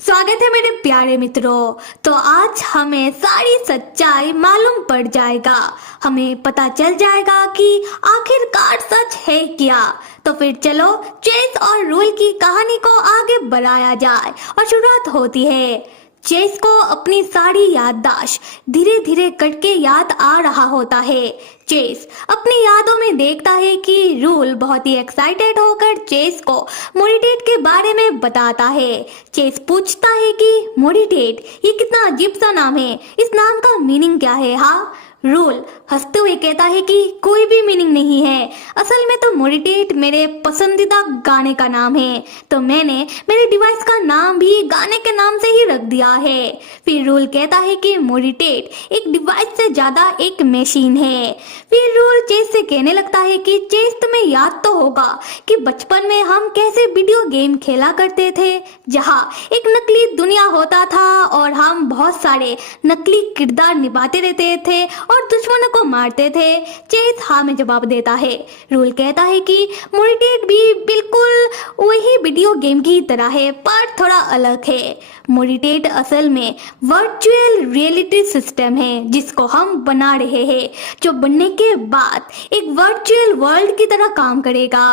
स्वागत है मेरे प्यारे मित्रों। तो आज हमें सारी सच्चाई मालूम पड़ जाएगा। हमें पता चल जाएगा कि आखिरकार सच है क्या। तो फिर चलो चेस और रूल की कहानी को आगे बढ़ाया जाए और शुरुआत होती है। चेस को अपनी सारी याददाश्त धीरे धीरे कट के याद आ रहा होता है। चेस अपनी यादों में देखता है कि रूल बहुत ही एक्साइटेड होकर चेस को मोडिटेट के बारे में बताता है। चेस पूछता है कि मोडिटेट ये कितना अजीब सा नाम है, इस नाम का मीनिंग क्या है। हाँ, रूल हंसते हुए कहता है कि कोई भी मीनिंग नहीं है, असल में तो मोडिटेट मेरे पसंदीदा गाने का नाम है, तो मैंने मेरे डिवाइस का नाम भी गाने के नाम से ही रख दिया है। फिर रूल कहता है कि मोडिटेट एक डिवाइस से ज्यादा एक मशीन है। फिर रूल चेस से कहने लगता है कि चेस तुम्हें याद तो होगा कि बचपन में हम कैसे वीडियो गेम खेला करते थे, जहाँ एक नकली दुनिया होता था और हम बहुत सारे नकली किरदार निभाते रहते थे और दुश्मनों को मारते थे। चेस हाँ में जवाब देता है। रूल कहता है कि मोडिटेट भी बिल्कुल वही वीडियो गेम की तरह है, पर थोड़ा अलग है। मोडिटेट असल में वर्चुअल रियलिटी सिस्टम है जिसको हम बना रहे हैं, जो बनने के बाद एक वर्चुअल वर्ल्ड की तरह काम करेगा।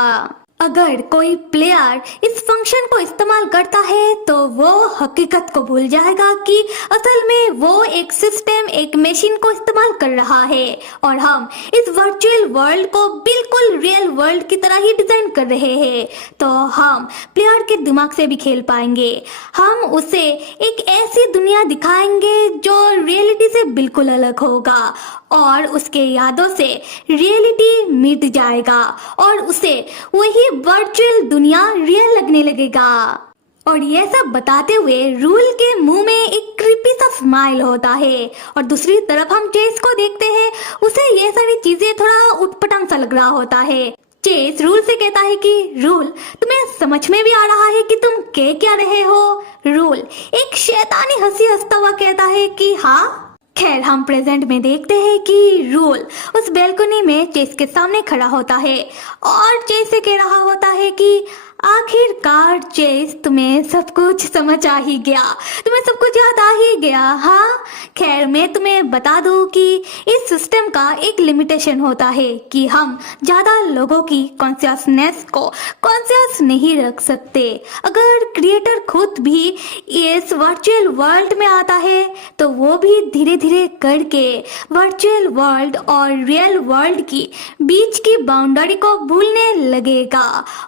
अगर कोई प्लेयर इस फंक्शन को इस्तेमाल करता है तो वो हकीकत को भूल जाएगा कि असल में वो एक सिस्टम, एक मशीन को इस्तेमाल कर रहा है और हम इस वर्चुअल वर्ल्ड को बिल्कुल रियल वर्ल्ड की तरह ही डिजाइन कर रहे हैं। तो हम प्लेयर के दिमाग से भी खेल पाएंगे। हम उसे एक ऐसी दुनिया दिखाएंगे जो रियलिटी से बिल्कुल अलग होगा और उसके यादों से रियलिटी मिट जाएगा और उसे वही वर्चुअल दुनिया रियल लगने लगेगा। और ये सब बताते हुए रूल के मुंह में एक क्रीपी सा स्माइल होता है और दूसरी तरफ हम चेस को देखते हैं, उसे ये सारी चीजें थोड़ा उटपटांग सा लग रहा होता है। चेस रूल से कहता है कि रूल तुम्हें समझ में भी आ रहा है कि तुम कह क्या रहे हो। रूल एक शैतानी हंसी हंसता हुआ कहता है कि हाँ। खैर हम प्रेजेंट में देखते हैं कि रूल उस बैल्कनी में चेस के सामने खड़ा होता है और चेस से कह रहा होता है कि आखिरकार चेस तुम्हें सब कुछ समझ आ ही गया, तुम्हें सब कुछ याद आ ही गया। हाँ, खैर मैं तुम्हें बता दूं कि इस सिस्टम का एक लिमिटेशन होता है कि हम ज्यादा लोगों की कॉन्शियसनेस को कॉन्शियस नहीं रख सकते। अगर क्रिएटर खुद भी इस वर्चुअल वर्ल्ड में आता है तो वो भी धीरे धीरे करके वर्चुअल वर्ल्ड और रियल वर्ल्ड की बीच की बाउंड्री को भूलने लगेगा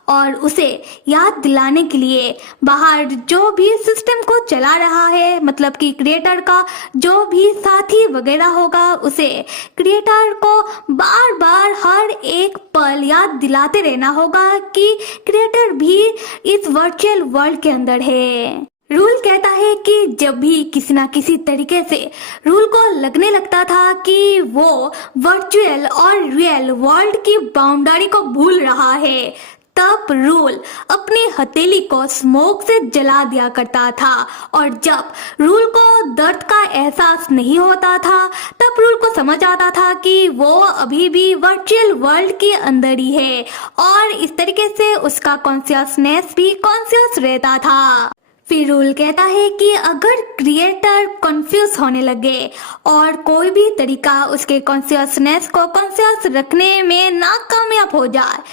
और उसे याद दिलाने के लिए बाहर जो भी सिस्टम को चला रहा है, मतलब कि क्रिएटर का जो भी साथी वगैरह होगा, उसे क्रिएटर को बार बार हर एक पल याद दिलाते रहना होगा कि क्रिएटर भी इस वर्चुअल वर्ल्ड के अंदर है। रूल कहता है कि जब भी किसी ना किसी तरीके से रूल को लगने लगता था कि वो वर्चुअल और रियल वर्ल्ड की बाउंड्री को भूल रहा है, तब रूल अपनी हथेली को स्मोक से जला दिया करता था और जब रूल को दर्द का एहसास नहीं होता था तब रूल को समझ आता था कि वो अभी भी वर्चुअल वर्ल्ड के अंदर ही है और इस तरीके से उसका कॉन्शियसनेस भी कॉन्शियस रहता था। फिर रूल कहता है कि अगर क्रिएटर कंफ्यूज होने लगे और कोई भी तरीका उसके कॉन्शियसनेस को कॉन्शियस रखने में नाकामयाब हो जाए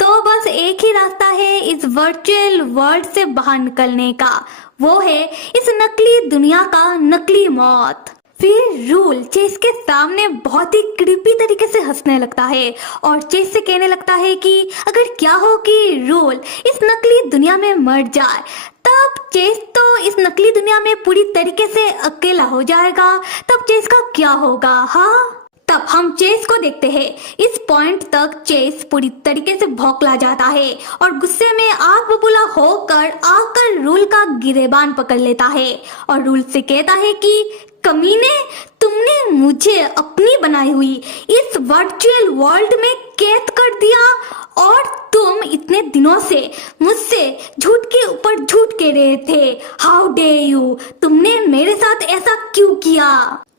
तो बस एक ही रास्ता है इस वर्चुअल वर्ल्ड से बाहर निकलने का, वो है इस नकली दुनिया का नकली मौत। फिर रूल चेस के सामने बहुत ही क्रीपी तरीके से हंसने लगता है और चेस से कहने लगता है कि अगर क्या हो कि रूल इस नकली दुनिया में मर जाए तब चेस तो इस नकली दुनिया में पूरी तरीके से अकेला हो जाएगा, तब चेस का क्या होगा। हाँ, तब हम चेस को देखते हैं। इस पॉइंट तक चेस पूरी तरीके से भौंकला जाता है और गुस्से में आग बबूला होकर आकर रूल का गिरेबान पकड़ लेता है और रूल से कहता है कि कमीने, तुमने मुझे अपनी बनाई हुई इस वर्चुअल वर्ल्ड में कैद कर दिया और तुम इतने दिनों से मुझसे झूठ के ऊपर झूठ कह रहे थे। हाउ डे यू, तुमने मेरे साथ ऐसा क्यों किया।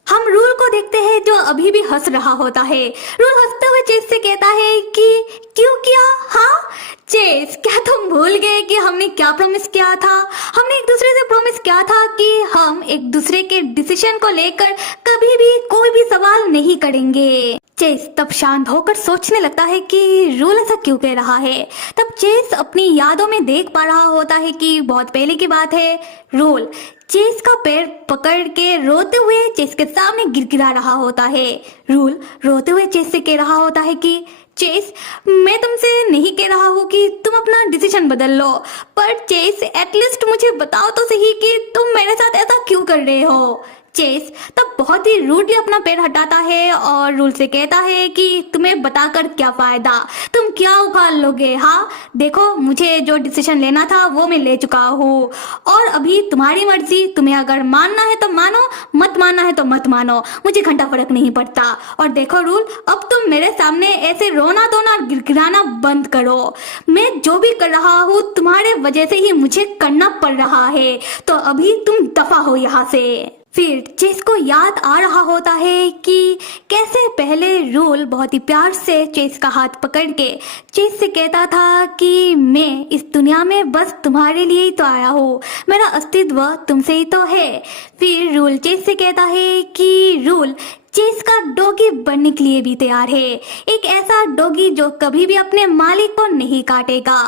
हम रूल को देखते हैं जो अभी भी हंस रहा होता है। रूल हंसते हुए चेस से कहता है कि क्यों किया? हाँ चेस, क्या तुम भूल गए कि हमने क्या प्रॉमिस किया था? हमने एक दूसरे से प्रॉमिस किया था कि हम एक दूसरे के डिसीजन को लेकर कभी भी कोई भी सवाल नहीं करेंगे। चेस तब शांत होकर सोचने लगता है कि रूल ऐसा क्यों कह रहा है। तब चेस अपनी यादों में देख पा रहा होता है कि बहुत पहले की बात है। रूल चेस का पैर पकड़ के रोते हुए चेस के सामने गिड़गिड़ा रहा होता है। रूल रोते हुए चेस से कह रहा होता है कि चेस, मैं तुमसे नहीं कह रहा हूँ कि तुम अपना डिसीजन बदल लो, पर चेस एटलीस्ट मुझे बताओ तो सही कि तुम मेरे साथ ऐसा क्यों कर रहे हो। चेस तब बहुत ही रूडली अपना पैर हटाता है और रूल से कहता है कि तुम्हें बताकर क्या फायदा, तुम क्या उखाड़ लोगे। हाँ देखो, मुझे जो डिसीजन लेना था वो मैं ले चुका हूँ और अभी तुम्हारी मर्जी, तुम्हें अगर मानना है तो मानो, मत मानना है तो मत मानो, मुझे घंटा फर्क नहीं पड़ता। और देखो रूल, अब तुम मेरे सामने ऐसे रोना धोना गिड़गिड़ाना बंद करो। मैं जो भी कर रहा हूँ तुम्हारे वजह से ही मुझे करना पड़ रहा है, तो अभी तुम दफा हो यहाँ से। फिर चेस को याद आ रहा होता है कि कैसे पहले रूल बहुत ही प्यार से चेस का हाथ पकड़ के चेस से कहता था कि मैं इस दुनिया में बस तुम्हारे लिए ही तो आया हूँ, मेरा अस्तित्व तुमसे ही तो है। फिर रूल चेस से कहता है कि रूल चेस का डॉगी बनने के लिए भी तैयार है, एक ऐसा डॉगी जो कभी भी अपने मालिक को नहीं काटेगा।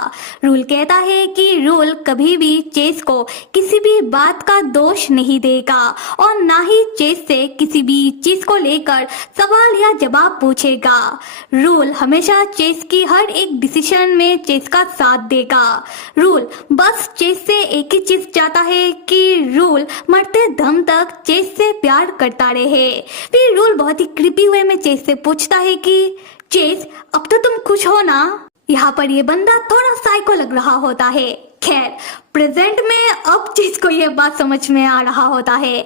रूल कहता है कि रूल कभी भी चेस को किसी भी बात का दोष नहीं देगा और ना ही चेस से किसी भी चीज को लेकर सवाल या जवाब पूछेगा। रूल हमेशा चेस की हर एक डिसीजन में चेस का साथ देगा। रूल बस चेस से एक ही चीज चाहता है कि रूल मरते दम तक चेस से प्यार करता रहे। फिर रूल बहुत ही क्रीपी हुए में चेस से पूछता है कि चेस, अब तो तुम खुश हो ना? यहाँ पर ये बंदा थोड़ा साइको लग रहा होता है। खैर प्रेजेंट में अब चेस को ये बात समझ में आ रहा होता है।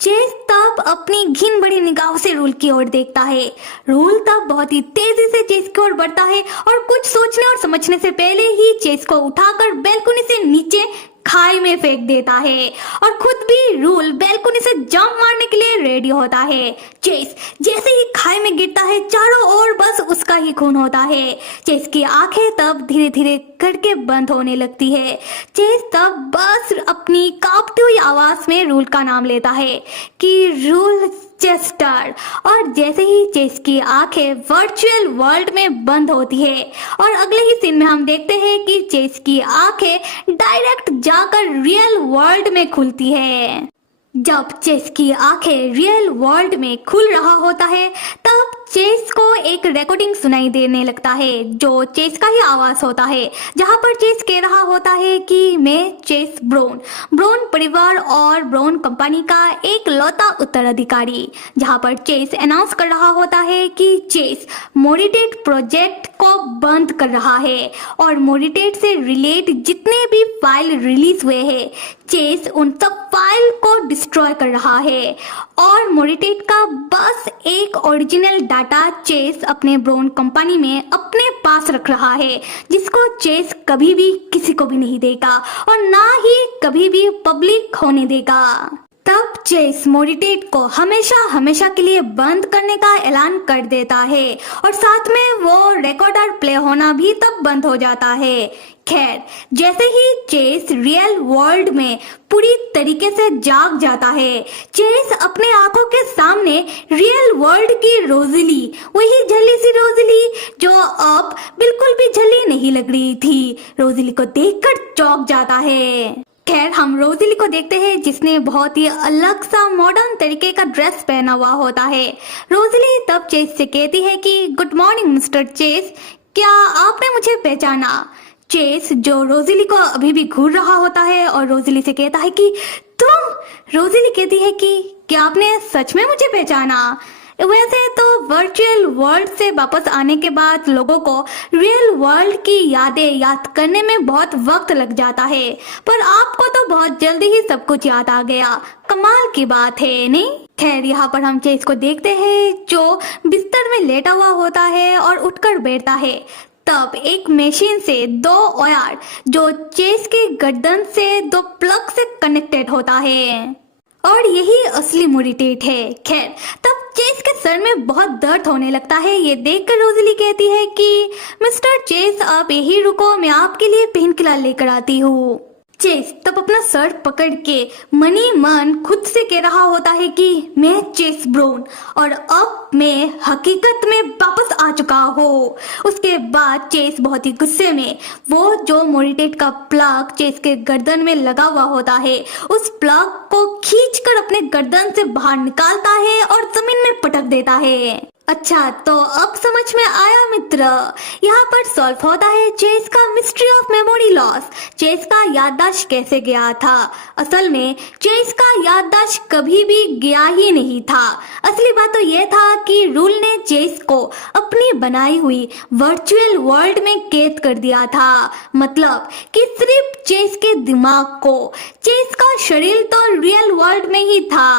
चेस तब अपनी घिन बड़ी निगाहों से रूल की ओर देखता है। रूल तब बहुत ही तेजी से चेस की ओर बढ़ता है और कुछ सोचने और समझने से पहले ही चेस को उठाकर बैल्कनी से नीचे खाई में फेंक देता है और खुद भी रूल बैल्कनी से जंप मारने के लिए रेडी होता है। चेस जैसे ही खाई में गिरता है, चारों ओर बस उसका ही खून होता है। चेस की आंखें तब धीरे धीरे करके बंद होने लगती है। चेस तब बस अपनी कांपती हुई आवाज में रूल का नाम लेता है कि रूल चेस्टर, और जैसे ही चेस की आंखें वर्चुअल वर्ल्ड में बंद होती है और अगले ही सीन में हम देखते हैं कि चेस की आंखें डायरेक्ट जाकर रियल वर्ल्ड में खुलती है। जब चेस की आंखें रियल वर्ल्ड में खुल रहा होता है तब चेस को एक रिकॉर्डिंग सुनाई देने लगता है जो चेस का ही आवाज होता है, जहां पर चेस कह रहा होता है कि मैं चेस ब्राउन परिवार और ब्राउन कंपनी का एक लौता उत्तराधिकारी, जहां पर चेस अनाउंस कर रहा होता है कि चेस मोरिटेट प्रोजेक्ट को बंद कर रहा है और मोरिटेट से रिलेट जितने भी फाइल रिलीज हुए हैं चेस उन सब फाइल को डिस्ट्रॉय कर रहा है और मोरिटेट का बस एक ओरिजिनल डाटा चेस अपने ब्राउन कंपनी में अपने पास रख रहा है, जिसको चेस कभी भी किसी को भी नहीं देगा और ना ही कभी भी पब्लिक होने देगा। तब चेस मोरिटेट को हमेशा के लिए बंद करने का ऐलान कर देता है और साथ में वो रिकॉर्डर प्ले होना भी तब बंद हो जाता है। खैर जैसे ही चेस रियल वर्ल्ड में पूरी तरीके से जाग जाता है, चेस अपने आंखों के सामने रियल वर्ल्ड की रोजली, वही झल्ली सी रोजली जो अब बिल्कुल भी झल्ली नहीं लग रही थी, रोजली को देखकर चौंक जाता है। खैर हम रोजली को देखते हैं जिसने बहुत ही अलग सा मॉडर्न तरीके का ड्रेस पहना हुआ होता है। रोजली तब चेस से कहती है कि गुड मॉर्निंग मिस्टर चेस, क्या आपने मुझे पहचाना? चेस जो रोजली को अभी भी घूर रहा होता है और रोजली से कहता है कि तुम। रोजली कहती है कि क्या आपने सच में मुझे पहचाना? वैसे तो वर्चुअल वर्ल्ड से वापस आने के बाद लोगों को रियल वर्ल्ड की यादें याद करने में बहुत वक्त लग जाता है, पर आपको तो बहुत जल्दी ही सब कुछ याद आ गया। कमाल की बात है नहीं? खैर यहाँ पर हम चेस को देखते हैं जो बिस्तर में लेटा हुआ होता है और उठकर बैठता है। तब एक मशीन से दो वायर जो चेस के गर्दन से दो प्लग से कनेक्टेड होता है। और यही असली मोरिटेट है। खैर, तब चेस के सर में बहुत दर्द होने लगता है। ये देखकर रोजली कहती है कि मिस्टर चेस, आप यही रुको, मैं आपके लिए पेन किलर लेकर आती हूँ। चेस तब अपना सर पकड़ के मनी मन खुद से कह रहा होता है कि मैं चेस ब्राउन और अब मैं हकीकत में वापस आ चुका हूँ। उसके बाद चेस बहुत ही गुस्से में वो जो मोरिटेट का प्लग चेस के गर्दन में लगा हुआ होता है उस प्लग को खींचकर अपने गर्दन से बाहर निकालता है और जमीन में पटक देता है। अच्छा, तो अब समझ में आया मित्र। यहाँ पर सॉल्व होता है चेस का mystery of memory loss. Chase का याददाश्त कैसे गया था? असल में चेस का याददाश्त कभी भी गया ही नहीं था। असली बात तो यह था कि रूल ने चेस को अपनी बनाई हुई वर्चुअल वर्ल्ड में कैद कर दिया था। मतलब कि सिर्फ चेस के दिमाग को, चेस का शरीर तो रियल वर्ल्ड में ही था।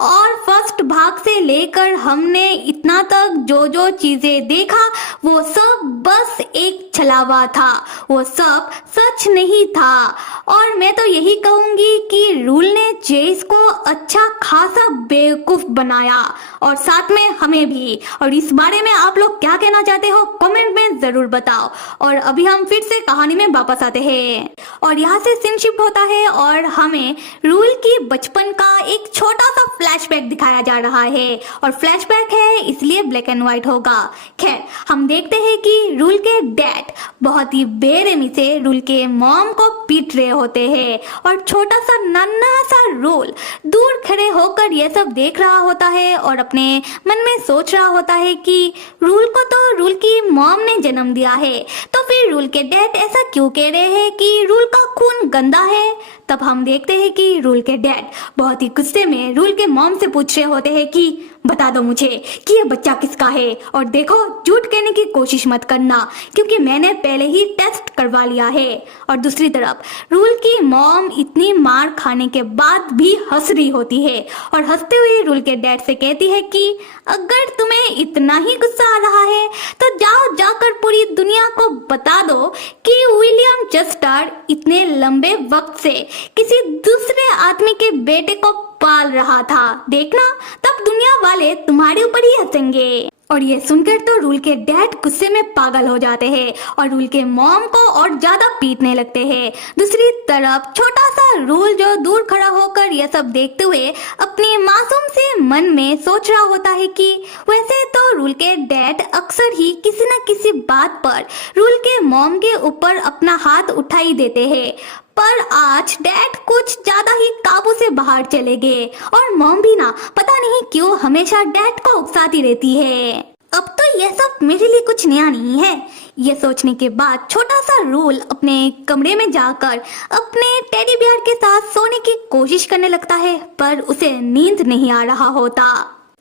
और फर्स्ट भाग से लेकर हमने इतना तक जो जो चीजें देखा वो सब बस एक छलावा था, वो सब सच नहीं था। और मैं तो यही कहूंगी कि रूल ने चेस को अच्छा खासा बेवकूफ बनाया और साथ में हमें भी। और इस बारे में आप लोग क्या कहना चाहते हो कमेंट में जरूर बताओ। और अभी हम फिर से कहानी में वापस आते हैं और यहाँ से सीन शिफ्ट होता है और हमें रूल की बचपन का एक छोटा सा फ्लैशबैक दिखाया जा रहा है। और फ्लैशबैक है इसलिए ब्लैक एंड व्हाइट होगा। खैर, हम देखते हैं कि रूल के डैड बहुत ही बेरहमी से रूल के मॉम को पीट रहे होते हैं और छोटा सा नन्हा सा रूल दूर खड़े होकर यह सब देख रहा होता है और अपने मन में सोच रहा होता है कि रूल को तो रूल की मॉम ने जन्म दिया है, तो फिर रूल के डैड ऐसा क्यों कह रहे हैं कि रूल का खून गंदा है। तब हम देखते हैं कि रूल के डैड बहुत ही गुस्से में रूल के मॉम से पूछ रहे होते हैं कि बता दो मुझे कि ये बच्चा किसका है। और देखो, झूठ कहने की कोशिश मत करना क्योंकि मैंने पहले ही टेस्ट करवा लिया है। और दूसरी तरफ रूल की मॉम इतनी मार खाने के बाद भी हंस रही होती है और हंसते हुए रूल के डैड से कहती है कि अगर तुम्हें इतना ही गुस्सा आ रहा है तो जाओ जाकर पूरी दुनिया को बता दो कि विलियम चेस्टर इतने लंबे वक्त से किसी दूसरे आदमी के बेटे को पाल रहा था। देखना, तब दुनिया वाले तुम्हारे ऊपर ही हंसेंगे। और ये सुनकर तो रूल के डैड गुस्से में पागल हो जाते हैं और रूल के मॉम को और ज्यादा पीटने लगते हैं। दूसरी तरफ छोटा सा रूल जो दूर खड़ा होकर यह सब देखते हुए अपनी मासूम से मन में सोच रहा होता है कि वैसे तो रूल के डैड अक्सर ही किसी न किसी बात पर रूल के मॉम के ऊपर अपना हाथ उठा ही देते हैं, पर आज डैड कुछ ज्यादा ही काबू से बाहर चले गए और मॉम भी ना पता नहीं क्यों हमेशा डैड को उकसाती रहती है। अब तो यह सब मेरे लिए कुछ नया नहीं है। ये सोचने के बाद छोटा सा रूल अपने कमरे में जाकर अपने टेडी बियर के साथ सोने की कोशिश करने लगता है, पर उसे नींद नहीं आ रहा होता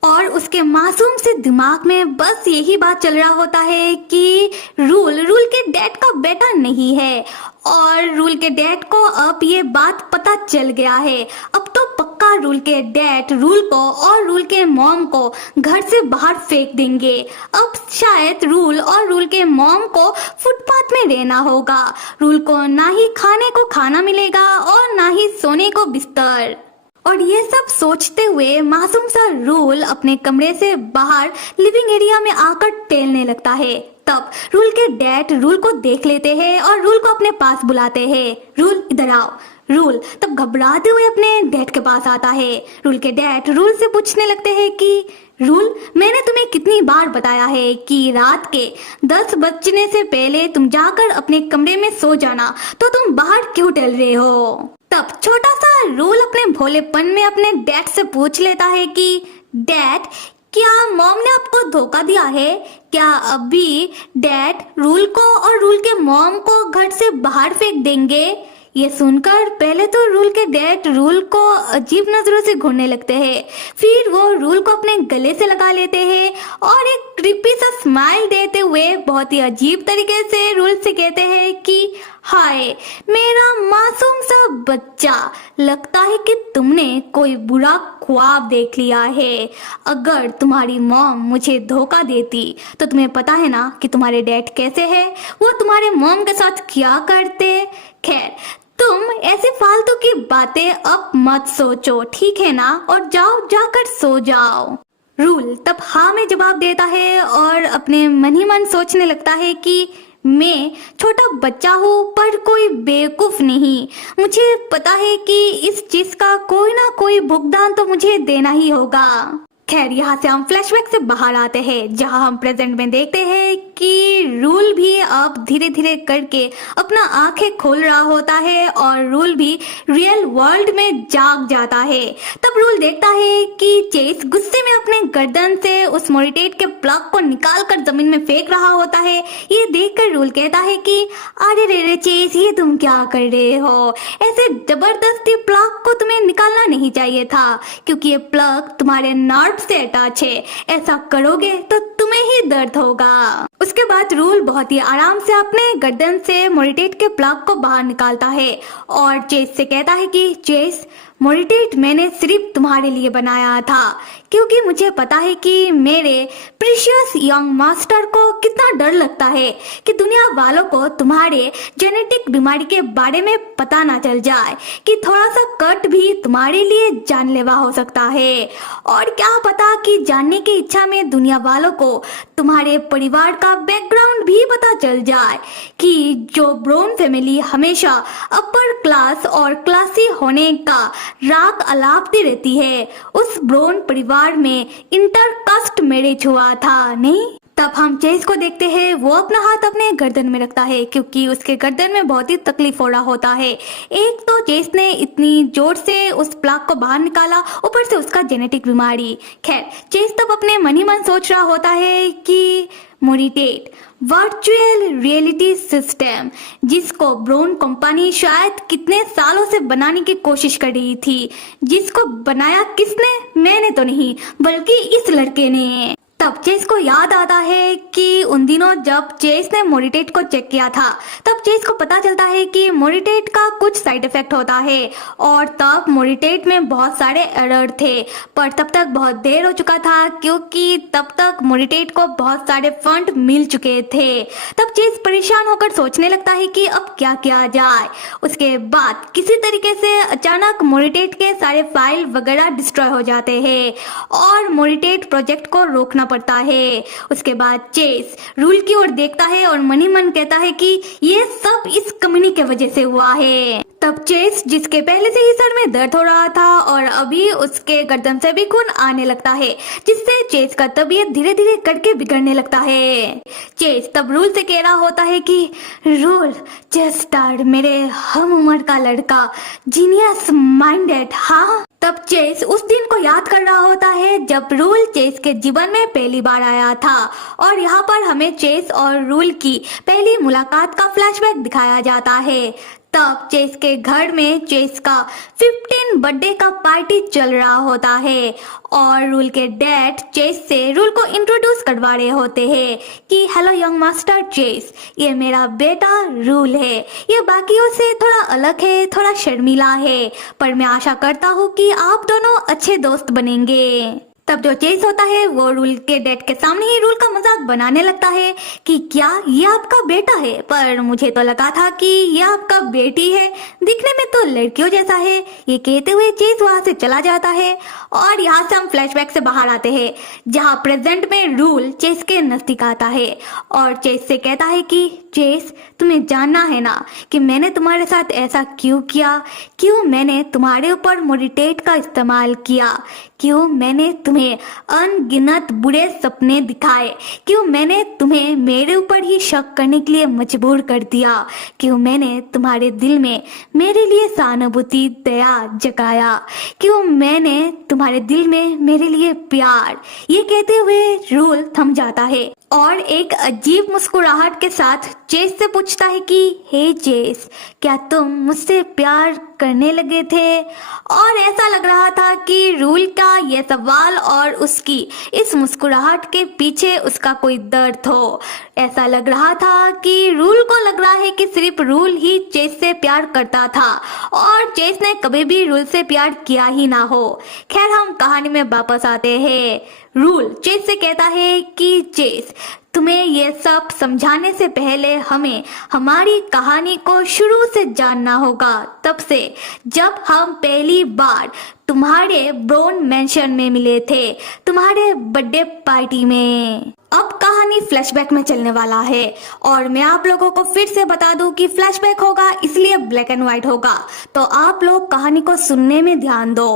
और उसके मासूम से दिमाग में बस यही बात चल रहा होता है कि रूल के डैड का बेटा नहीं है। और रूल के डैड को अब ये बात पता चल गया है। अब तो पक्का रूल के डैड रूल को और रूल के मॉम को घर से बाहर फेंक देंगे। अब शायद रूल और रूल के मॉम को फुटपाथ में रहना होगा। रूल को ना ही खाने को खाना मिलेगा और ना ही सोने को बिस्तर। और ये सब सोचते हुए मासूम सा रूल अपने कमरे से बाहर लिविंग एरिया में आकर टहलने लगता है। तब रूल के डैड रूल को देख लेते हैं और रूल को अपने पास बुलाते हैं। रूल, इधर आओ। रूल तब घबराते हुए अपने डैड के पास आता है। रूल के डैड रूल से पूछने लगते हैं कि रूल, मैंने तुम्हें कितनी बार बताया है कि रात के 10 बजने से पहले तुम जाकर अपने कमरे में सो जाना, तो तुम बाहर क्यों टहल रहे हो। तब छोटा सा रूल अपने भोलेपन में अपने डैड से पूछ लेता है कि डैड, क्या मॉम ने आपको धोखा दिया है? क्या अभी डैड रूल को और रूल के मॉम को घर से बाहर फेंक देंगे? ये सुनकर पहले तो रूल के डैड रूल को अजीब नजरों से घूरने लगते हैं, फिर वो रूल को अपने गले से लगा लेते हैं और एक क्रीपी सा स्माइल देते हुए बहुत ही अजीब तरीके से रूल से कहते हैं कि हाय मेरा मासूम सा बच्चा, लगता है कि तुमने कोई बुरा ख्वाब देख लिया है। अगर तुम्हारी मॉम मुझे धोखा देती तो तुम्हें पता है ना कि तुम्हारे डैड कैसे है, वो तुम्हारे मॉम के साथ क्या करते। खैर, तुम ऐसे फालतू की बातें अब मत सोचो, ठीक है ना, और जाओ जाकर सो जाओ। रूल तब हाँ में जवाब देता है और अपने मन ही मन सोचने लगता है कि मैं छोटा बच्चा हूँ पर कोई बेवकूफ नहीं। मुझे पता है कि इस चीज का कोई ना कोई भुगतान तो मुझे देना ही होगा। खैर, यहाँ से हम फ्लैशबैक से बाहर आते हैं जहाँ हम प्रेजेंट में देखते हैं कि रूल भी अब धीरे धीरे करके अपना आंखें खोल रहा होता है और रूल भी रियल वर्ल्ड में जाग जाता है। तब रूल देखता है कि चेस गुस्से में अपने गर्दन से उस मोरिटेट के प्लग को निकाल कर जमीन में फेंक रहा होता है। ये देखकर रूल कहता है कि अरे रे चेस, ये तुम क्या कर रहे हो? ऐसे जबरदस्ती प्लग को तुम्हें निकालना नहीं चाहिए था क्योंकि ये प्लग तुम्हारे नर्व से अटैच है। ऐसा करोगे तो तुम्हें ही दर्द होगा। उसके बाद रूल बहुत ही आराम से अपने गर्दन से मोरिटेट के प्लग को बाहर निकालता है और चेस से कहता है कि चेस, मोरिटेट मैंने सिर्फ तुम्हारे लिए बनाया था क्योंकि मुझे पता है कि मेरे प्रीशियस यंग मास्टर को कितना डर लगता है कि दुनिया वालों को तुम्हारे जेनेटिक बीमारी के बारे में पता ना चल जाए कि थोड़ा सा कट भी तुम्हारे लिए जानलेवा हो सकता है। और क्या पता कि जानने की इच्छा में दुनिया वालों को तुम्हारे परिवार का बैकग्राउंड भी पता चल जाए कि जो ब्राउन फैमिली हमेशा अपर क्लास और क्लासी होने का राग अलापती रहती है, उस ब्राउन परिवार में इंटरकास्ट मैरिज हुआ था, नहीं? तब हम चेस को देखते हैं, वो अपना हाथ अपने गर्दन में रखता है क्योंकि उसके गर्दन में बहुत ही तकलीफ हो रहा होता है। एक तो चेस ने इतनी जोर से उस प्लग को बाहर निकाला, ऊपर से उसका जेनेटिक बीमारी। खैर, चेस तब अपने मन ही मन सोच रहा होता है कि मोरिटेट वर्चुअल रियलिटी सिस्टम, जिसको ब्राउन कंपनी शायद कितने सालों से बनाने की कोशिश कर रही थी, जिसको बनाया किसने? मैंने तो नहीं, बल्कि इस लड़के ने। तब चेस को याद आता है कि उन दिनों जब चेस ने मोरिटेट को चेक किया था, तब चेस को पता चलता है कि मोरिटेट का कुछ साइड इफेक्ट होता है और तब मोरिटेट में बहुत सारे एरर थे। पर तब तक बहुत देर हो चुका था क्योंकि तब तक मोरिटेट को बहुत सारे फंड मिल चुके थे। तब चेस परेशान होकर सोचने लगता है कि अब क्या किया जाए। उसके बाद किसी तरीके से अचानक मोरिटेट के सारे फाइल वगैरह डिस्ट्रॉय हो जाते हैं और मोरिटेट प्रोजेक्ट को रोकना पड़ता है। उसके बाद चेस रूल की ओर देखता है और मन ही मन कहता है कि ये सब इस कम्युनी के वजह से हुआ है। तब चेस, जिसके पहले से ही सर में दर्द हो रहा था और अभी उसके गर्दन से भी खून आने लगता है, जिससे चेस का तबीयत धीरे धीरे करके बिगड़ने लगता है। चेस तब रूल से कह रहा होता है कि रूल, चेस स्टार, मेरे हम उम्र का लड़का, जीनियस माइंडेड। हाँ, तब चेस उस दिन को याद कर रहा होता है जब रूल चेस के जीवन में पहली बार आया था और यहाँ पर हमें चेस और रूल की पहली मुलाकात का फ्लैशबैक दिखाया जाता है। तब चेस के घर में चेस का 15 बर्थडे का पार्टी चल रहा होता है और रूल के डैड चेस से रूल को इंट्रोड्यूस करवा रहे होते हैं कि हेलो यंग मास्टर चेस, ये मेरा बेटा रूल है। ये बाकियों से थोड़ा अलग है, थोड़ा शर्मीला है, पर मैं आशा करता हूँ कि आप दोनों अच्छे दोस्त बनेंगे। तब जो चेस होता है वो रूल के डैड के सामने ही रूल का मजाक बनाने लगता है कि क्या ये आपका बेटा है, पर मुझे तो लगा था कि ये आपका बेटी है, दिखने में तो लड़कियों जैसा है। ये कहते हुए चेस वहां से चला जाता है और यहाँ से हम फ्लैशबैक से बाहर आते हैं जहाँ प्रेजेंट में रूल चेस के नजदीक आता है और चेस से कहता है कि चेस, तुम्हें जानना है ना कि मैंने तुम्हारे साथ ऐसा क्यों किया, क्यों मैंने तुम्हारे ऊपर मोरिटेट का इस्तेमाल किया, क्यों मैंने तुम्हें अनगिनत बुरे सपने दिखाए, क्यों मैंने तुम्हें मेरे ऊपर ही शक करने के लिए मजबूर कर दिया, क्यों मैंने तुम्हारे दिल में मेरे लिए सहानुभूति, दया जगाया, क्यों मैंने तुम्हारे दिल में मेरे लिए प्यार। ये कहते हुए रूल थम जाता है और एक अजीब मुस्कुराहट के साथ चेस से पूछता है कि हे चेस, क्या तुम मुझसे प्यार करने लगे थे? और ऐसा लग रहा था कि रूल का यह सवाल और उसकी इस मुस्कुराहट के पीछे उसका कोई दर्द हो। ऐसा लग रहा था कि रूल को लग रहा है कि सिर्फ रूल ही चेस से प्यार करता था और चेस ने कभी भी रूल से प्यार किया ही ना हो। खैर, हम कहानी में वापस आते हैं। रूल चेस से कहता है कि चेस, तुम्हें ये सब समझाने से पहले हमें हमारी कहानी को शुरू से जानना होगा, तब से जब हम पहली बार तुम्हारे ब्रोन मैंशन में मिले थे, तुम्हारे बर्थडे पार्टी में। अब कहानी फ्लैशबैक में चलने वाला है और मैं आप लोगों को फिर से बता दूं कि फ्लैशबैक होगा, इसलिए ब्लैक एंड व्हाइट होगा, तो आप लोग कहानी को सुनने में ध्यान दो।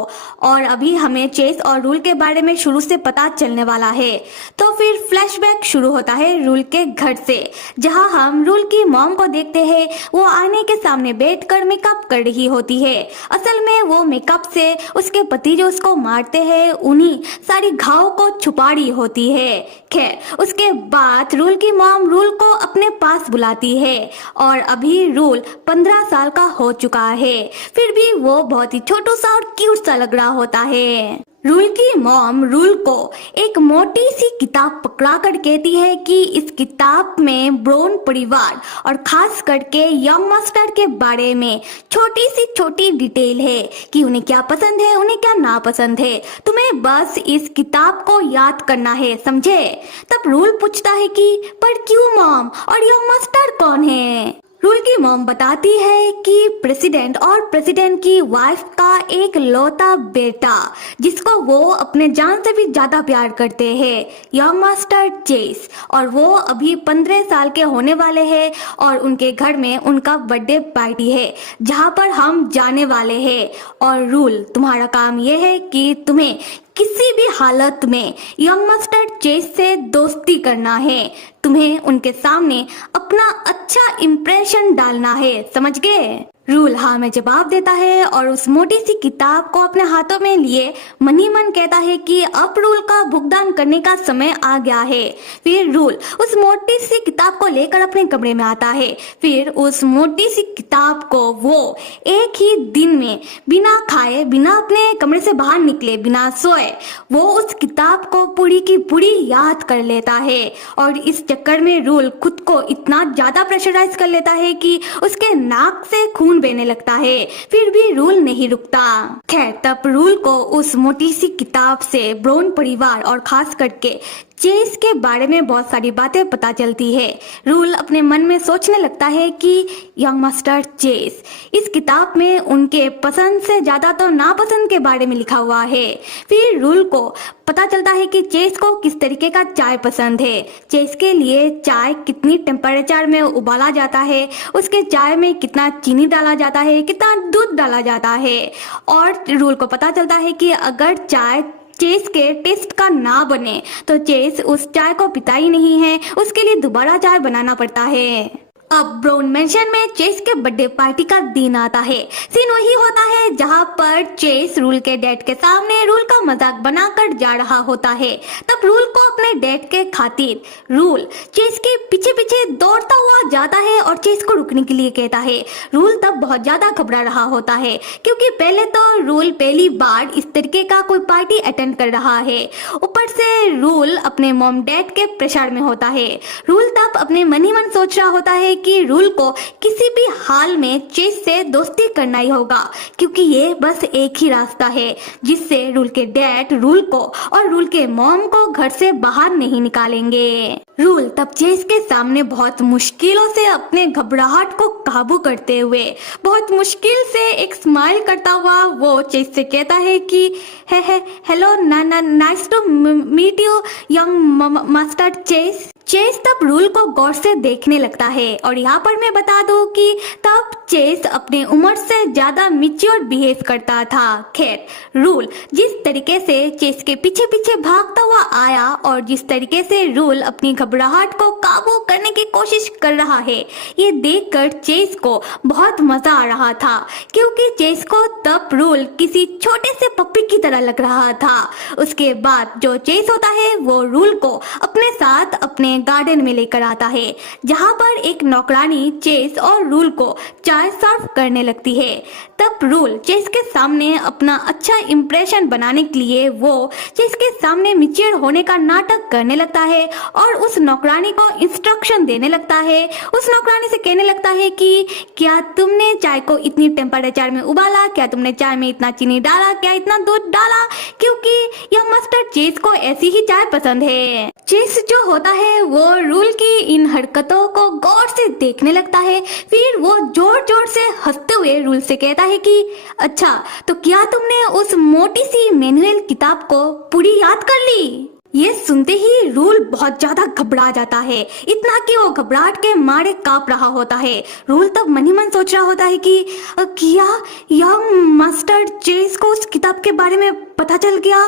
और अभी हमें चेस और रूल के बारे में शुरू से पता चलने वाला है। तो फिर फ्लैशबैक शुरू होता है रूल के घर से, जहां हम रूल की मॉम को देखते हैं। वो आईने के सामने बैठकर मेकअप कर रही होती है। असल में वो मेकअप से उसके पति जो उसको मारते हैं उन्हीं सारी घाव को छुपा रही होती है। खैर, उसके बाद रूल की मॉम रूल को अपने पास बुलाती है और अभी रूल 15 साल का हो चुका है, फिर भी वो बहुत ही छोटू सा और क्यूट सा लग रहा होता है। रूल की मॉम रूल को एक मोटी सी किताब पकड़ा कर कहती है कि इस किताब में ब्रोन परिवार और खास करके यंग मास्टर के बारे में छोटी सी छोटी डिटेल है कि उन्हें क्या पसंद है, उन्हें क्या नापसंद है। तुम्हें बस इस किताब को याद करना है, समझे? तब रूल पूछता है कि पर क्यों मॉम, और यंग मास्टर कौन है? रूल की मॉम बताती है कि प्रेसिडेंट और प्रेसिडेंट की वाइफ का एक लौता बेटा जिसको वो अपने जान से भी ज्यादा प्यार करते हैं, यंग मास्टर चेस, और वो अभी 15 साल के होने वाले हैं और उनके घर में उनका बर्थडे पार्टी है जहां पर हम जाने वाले हैं। और रूल, तुम्हारा काम ये है कि तुम्हें किसी भी हालत में यंग मास्टर चेस से दोस्ती करना है। तुम्हें उनके सामने अपना अच्छा इंप्रेशन डालना है, समझ गए? रूल हाँ में जवाब देता है और उस मोटी सी किताब को अपने हाथों में लिए मन ही मन कहता है कि अब रूल का भुगतान करने का समय आ गया है। फिर रूल उस मोटी सी किताब को लेकर अपने कमरे में आता है। फिर उस मोटी सी किताब को वो एक ही दिन में बिना खाए, बिना अपने कमरे से बाहर निकले, बिना सोए वो उस किताब को पूरी की पूरी याद कर लेता है। और इस चक्कर में रूल खुद को इतना ज्यादा प्रेशराइज कर लेता है कि उसके नाक से खून बहने लगता है, फिर भी रूल नहीं रुकता। खैर, तब रूल को उस मोटी सी किताब से ब्रोन परिवार और खास करके चेस के बारे में बहुत सारी बातें पता चलती है। रूल अपने मन में सोचने लगता है कि यंग मास्टर चेस, इस किताब में उनके पसंद से ज्यादा तो नापसंद के बारे में लिखा हुआ है। फिर रूल को पता चलता है कि चेस को किस तरीके का चाय पसंद है, चेस के लिए चाय कितनी टेम्परेचर में उबाला जाता है, उसके चाय में कितना चीनी डाला जाता है, कितना दूध डाला जाता है। और रूल को पता चलता है कि अगर चाय चेस के टेस्ट का ना बने तो चेस उस चाय को पीता ही नहीं है, उसके लिए दोबारा चाय बनाना पड़ता है। अब ब्राउन मैंशन में चेस के बर्थडे पार्टी का दिन आता है। सीन वही होता है जहां पर चेस रूल के डैड के सामने रूल का मजाक बनाकर जा रहा होता है। तब रूल को अपने डैड के खातिर रूल चेस के पीछे पीछे दौड़ता हुआ जाता है और चेस को रुकने के लिए कहता है। रूल तब बहुत ज्यादा घबरा रहा होता है क्योंकि पहले तो रूल पहली बार इस तरीके का कोई पार्टी अटेंड कर रहा है, ऊपर से रूल अपने मॉम डैड के प्रेशर में होता है। रूल तब अपने मन ही मन सोच रहा होता है कि रूल को किसी भी हाल में चेस से दोस्ती करना ही होगा, क्योंकि ये बस एक ही रास्ता है जिससे रूल के डैड रूल को और रूल के मॉम को घर से बाहर नहीं निकालेंगे। रूल तब चेस के सामने बहुत मुश्किलों से अपने घबराहट को काबू करते हुए बहुत मुश्किल से एक स्माइल करता हुआ वो चेस से कहता है कि hello nice to meet you young master Chase. Chase तब रूल को गौर से देखने लगता है और यहाँ पर मैं बता दूं कि तब चेस अपने उम्र से ज्यादा मिच्योर बिहेव करता था। खैर, रूल जिस तरीके से चेस के पीछे पीछे भागता हुआ आया और जिस तरीके से रूल अपनी घबराहट को काबू करने की कोशिश कर रहा है, ये देखकर चेस को बहुत मजा आ रहा था, क्योंकि चेस को तब रूल किसी छोटे से पप्पी की तरह लग रहा था। उसके बाद जो चेस होता है वो रूल को अपने साथ अपने गार्डन में लेकर आता है, जहां पर एक नौकरानी चेस और रूल को चाय सर्व करने लगती है। तब रूल चेस के सामने अपना अच्छा इंप्रेशन बनाने के लिए वो चेस के सामने मिच्योर होने का नाटक करने लगता है और उस नौकरानी को इंस्ट्रक्शन देने लगता है। उस नौकरानी से कहने लगता है कि क्या तुमने चाय को इतनी टेम्परेचर में उबाला, क्या तुमने चाय में इतना चीनी डाला, क्या इतना दूध डाला, क्योंकि यह मास्टर चेस को ऐसी ही चाय पसंद है। चेस जो होता है वो रूल की इन हरकतों को गौर से देखने लगता है। फिर वो जोर जोर से हंसते हुए रूल से कहता है कि अच्छा, तो क्या तुमने उस मोटी सी मैनुअल किताब को पूरी याद कर ली? ये सुनते ही रूल बहुत ज्यादा घबरा जाता है, इतना कि वो घबराहट के मारे कांप रहा होता है। रूल तब मन ही मन सोच रहा होता है कि क्या यंग मास्टर चेस को उस किताब के बारे में पता चल गया?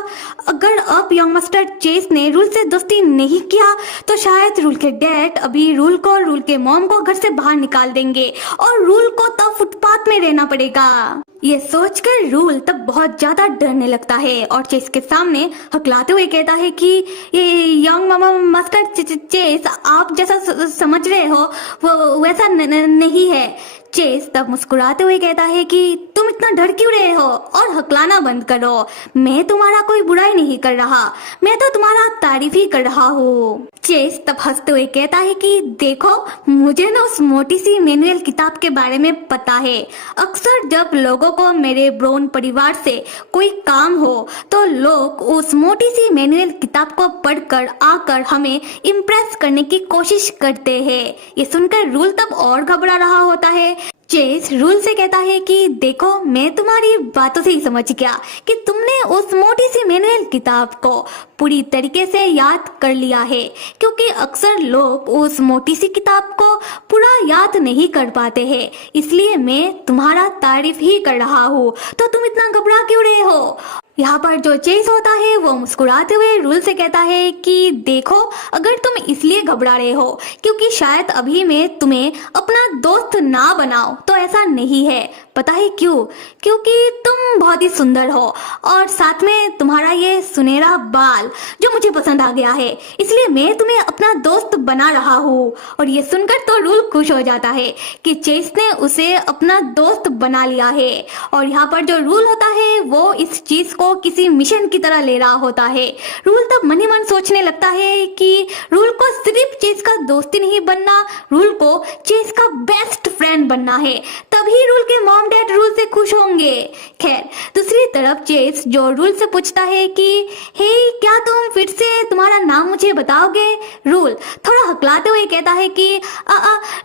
अगर अब यंग मास्टर चेस ने रूल से दोस्ती नहीं किया तो शायद रूल के डैड अभी रूल को और रूल के मॉम को घर से बाहर निकाल देंगे और रूल को तब फुटपाथ में रहना पड़ेगा। ये सोचकर रूल तब बहुत ज्यादा डरने लगता है और चेस के सामने हकलाते हुए कहता है कि ये यंग मामा मास्टर चेस आप जैसा समझ रहे हो वो वैसा नहीं है। चेस तब मुस्कुराते हुए कहता है कि तुम इतना डर क्यों रहे हो और हकलाना बंद करो। मैं तुम्हारा कोई बुराई नहीं कर रहा, मैं तो तुम्हारा तारीफ ही कर रहा हूँ। चेस तब हंसते हुए कहता है कि देखो, मुझे ना उस मोटी सी मैनुअल किताब के बारे में पता है। अक्सर जब लोगों को मेरे ब्राउन परिवार से कोई काम हो तो लोग उस मोटी सी मैनुअल किताब को पढ़कर आकर हमें इम्प्रेस करने की कोशिश करते हैं। ये सुनकर रूल तब और घबरा रहा होता है। चेस रूल से कहता है कि देखो, मैं तुम्हारी बातों से ही समझ गया कि तुमने उस मोटी सी मैनुअल किताब को पूरी तरीके से याद कर लिया है, क्योंकि अक्सर लोग उस मोटी सी किताब को पूरा याद नहीं कर पाते हैं। इसलिए मैं तुम्हारा तारीफ ही कर रहा हूँ, तो तुम इतना घबरा क्यों रहे हो? यहाँ पर जो चेस होता है वो मुस्कुराते हुए रूल से कहता है कि देखो, अगर तुम इसलिए घबरा रहे हो क्योंकि शायद अभी मैं तुम्हें अपना दोस्त ना बनाऊं, तो ऐसा नहीं है। पता है क्यों? क्योंकि तुम बहुत ही सुंदर हो और साथ में तुम्हारा ये सुनहरा बाल जो मुझे पसंद आ गया है, इसलिए मैं तुम्हें अपना दोस्त बना रहा हूँ। और ये सुनकर तो रूल खुश हो जाता है कि चेस ने उसे अपना दोस्त बना लिया है। और यहाँ पर जो रूल होता है वो इस चीज को किसी मिशन की तरह ले रहा होता है। रूल तब मन ही मन सोचने लगता है कि रूल को सिर्फ चेस का दोस्त ही नहीं बनना, रूल को चेस का बेस्ट फ्रेंड बनना है, तभी रूल के मॉम डैड रूल से खुश होंगे। खैर, दूसरी तरफ चेस जो रूल से पूछता है कि हे, क्या तुम फिर से तुम्हारा नाम मुझे बताओगे? रूल थोड़ा हकलाते हुए कहता है कि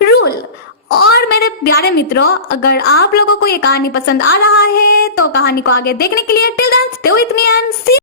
रूल। और मेरे प्यारे मित्रों, अगर आप लोगों को ये कहानी पसंद आ रहा है तो कहानी को आगे देखने के लिए till then stay with me and C